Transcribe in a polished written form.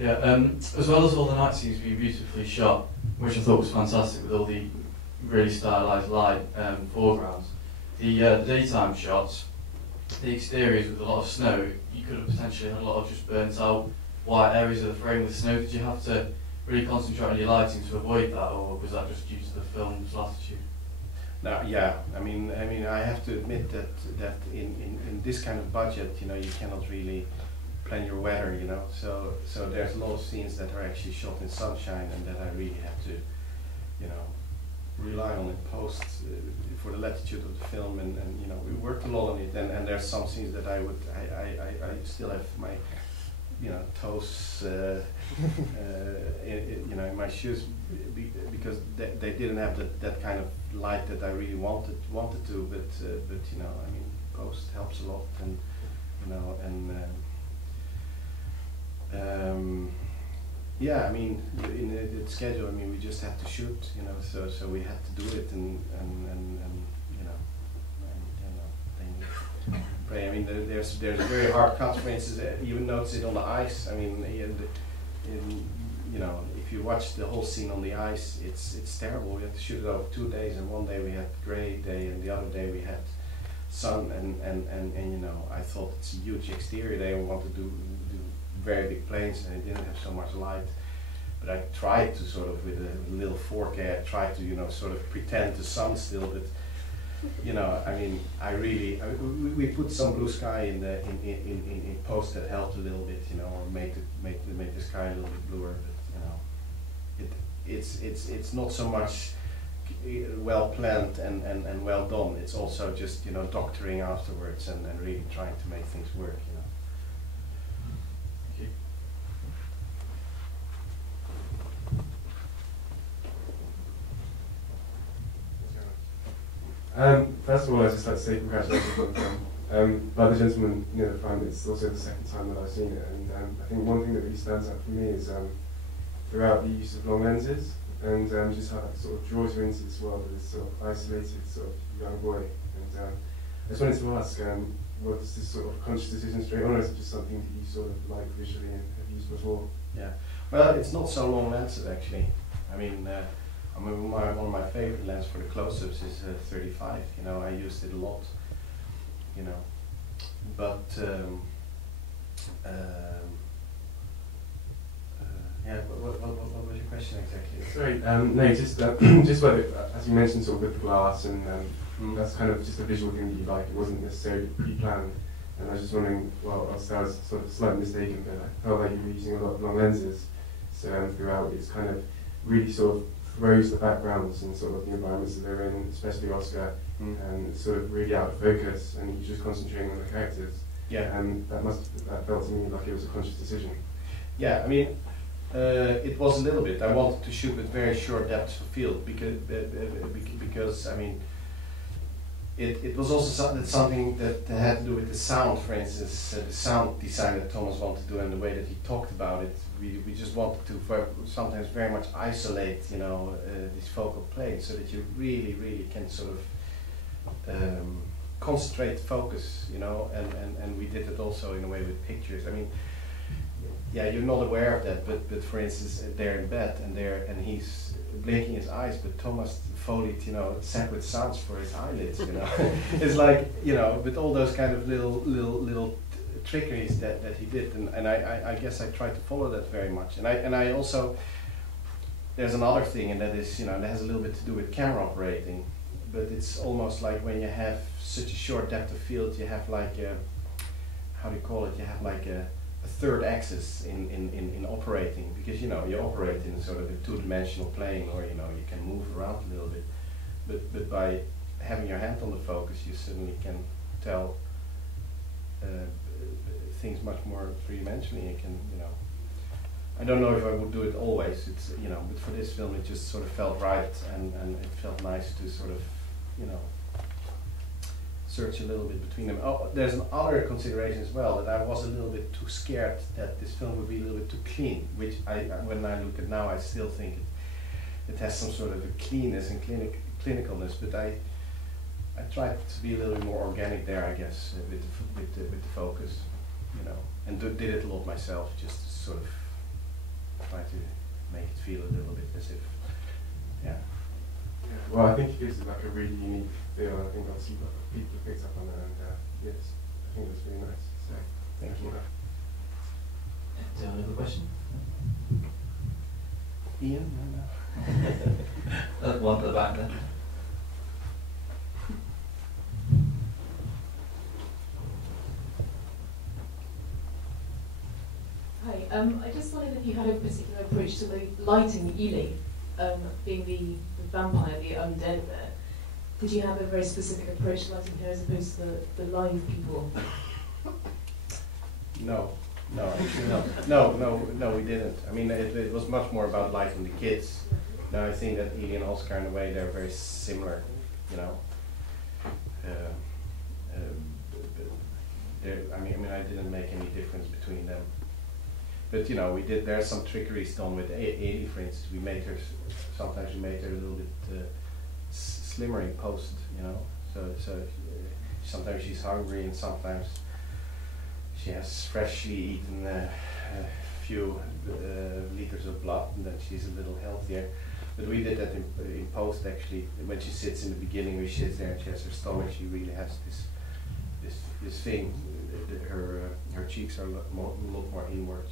Yeah, as well as all the night scenes being beautifully shot, which I thought was fantastic with all the really stylised light foregrounds, the daytime shots, the exteriors with a lot of snow, you could have potentially had a lot of just burnt out white areas of the frame with snow. Did you have to really concentrate on your lighting to avoid that, or was that just due to the film's latitude? No, yeah. I mean, I have to admit that in this kind of budget, you know, you cannot really plan your weather, you know. So there's a lot of scenes that are actually shot in sunshine, and that I really have to, you know, rely on in post for the latitude of the film, and you know, we worked a lot on it, and there's some scenes that I still have my, you know, toes you know, in my shoes, because they didn't have that kind of light that I really wanted to, but you know, I mean, post helps a lot, and you know, and yeah, I mean, in the schedule, I mean, we just had to shoot, you know, so we had to do it, and you know, they pray. I mean, there's a very hard cut, for instance. You notice it on the ice. I mean, you know, if you watch the whole scene on the ice, it's terrible. We had to shoot it over 2 days, and one day we had gray day, and the other day we had sun, and you know, I thought it's a huge exterior day. We wanted to do very big planes, and it didn't have so much light. But I tried to sort of, with a little 4K, I tried to, you know, sort of pretend the sun still, but you know, I mean, we put some blue sky in post that helped a little bit, you know, or make the sky a little bit bluer. But you know, it's not so much well planned and well done. It's also just, you know, doctoring afterwards and really trying to make things work, you know. First of all, I'd just like to say congratulations on the film. By the gentleman near the front, it's also the second time that I've seen it, and I think one thing that really stands out for me is throughout the use of long lenses, and just how that sort of draws you into this world of this sort of isolated sort of young boy. And I just wanted to ask, was this sort of conscious decision straight on, or is it just something that you sort of like visually and have used before? Yeah, well, it's not so long lenses actually. I mean, one of my favorite lenses for the close-ups is 35. You know, I used it a lot. You know, but yeah. What was your question exactly? Sorry, no, just whether, as you mentioned, sort of with the glass, and that's kind of just a visual thing that you like. It wasn't necessarily pre-planned, and I was just wondering. Well, I was sort of slightly mistaken, but I felt like you were using a lot of long lenses, so throughout it's kind of really sort of throws the backgrounds and sort of the environments that they're in, especially Oscar, and it's sort of really out of focus, and you're just concentrating on the characters. Yeah. And that felt to me like it was a conscious decision. Yeah, I mean, it was a little bit. I wanted to shoot with very short depth of field because I mean, it was also something that had to do with the sound. For instance, the sound design that Thomas wanted to do and the way that he talked about it. We just wanted to sometimes very much isolate, you know, this focal plane, so that you really can sort of concentrate, focus, you know, and we did it also in a way with pictures. I mean, yeah, you're not aware of that, but for instance, they're in bed and he's blinking his eyes, but Thomas Foleyed, you know, separate sounds for his eyelids, you know. It's like, you know, with all those kind of little trickeries that he did, and I guess I tried to follow that very much, and I also, there's another thing, and that is, you know, that has a little bit to do with camera operating, but it's almost like when you have such a short depth of field, you have like a, how do you call it, you have like a third axis in operating, because, you know, you operate in sort of a two-dimensional plane, or, you know, you can move around a little bit, but by having your hand on the focus, you suddenly can tell things much more three-dimensionally. You can, you know, I don't know if I would do it always, it's, you know, but for this film it just sort of felt right, and it felt nice to sort of, you know, search a little bit between them. Oh, there's another consideration as well, that I was a little bit too scared that this film would be a little bit too clean, which when I look at now, I still think it has some sort of a cleanness and clinicalness, but I tried to be a little bit more organic there, I guess, with the focus, you know, and did it a lot myself, just to sort of, try to make it feel a little bit as if, yeah. Well, I think it gives it like a really unique feel. I think obviously people have picked up on that, and yes, I think that's really nice. So Thank you. Do you have another question? Ian? One at the back there. Hi, I just wondered if you had a particular approach to the lighting, Ely, being the vampire, the undead there. Did you have a very specific approach to lighting her as opposed to the live people? No, actually no, we didn't. I mean, it was much more about lighting the kids. Now I think that Ely and Oscar, in a way, they're very similar, you know. I mean, I didn't make any difference between them. But you know, we did. There's some trickeries done with Ely, for instance. Sometimes we made her a little bit slimmer in post, you know. So sometimes she's hungry, and sometimes she has freshly eaten a few liters of blood, and then she's a little healthier. But we did that in post, actually. When she sits in the beginning, we sits there and she has her stomach. She really has this thing. Her cheeks are a lot more inwards.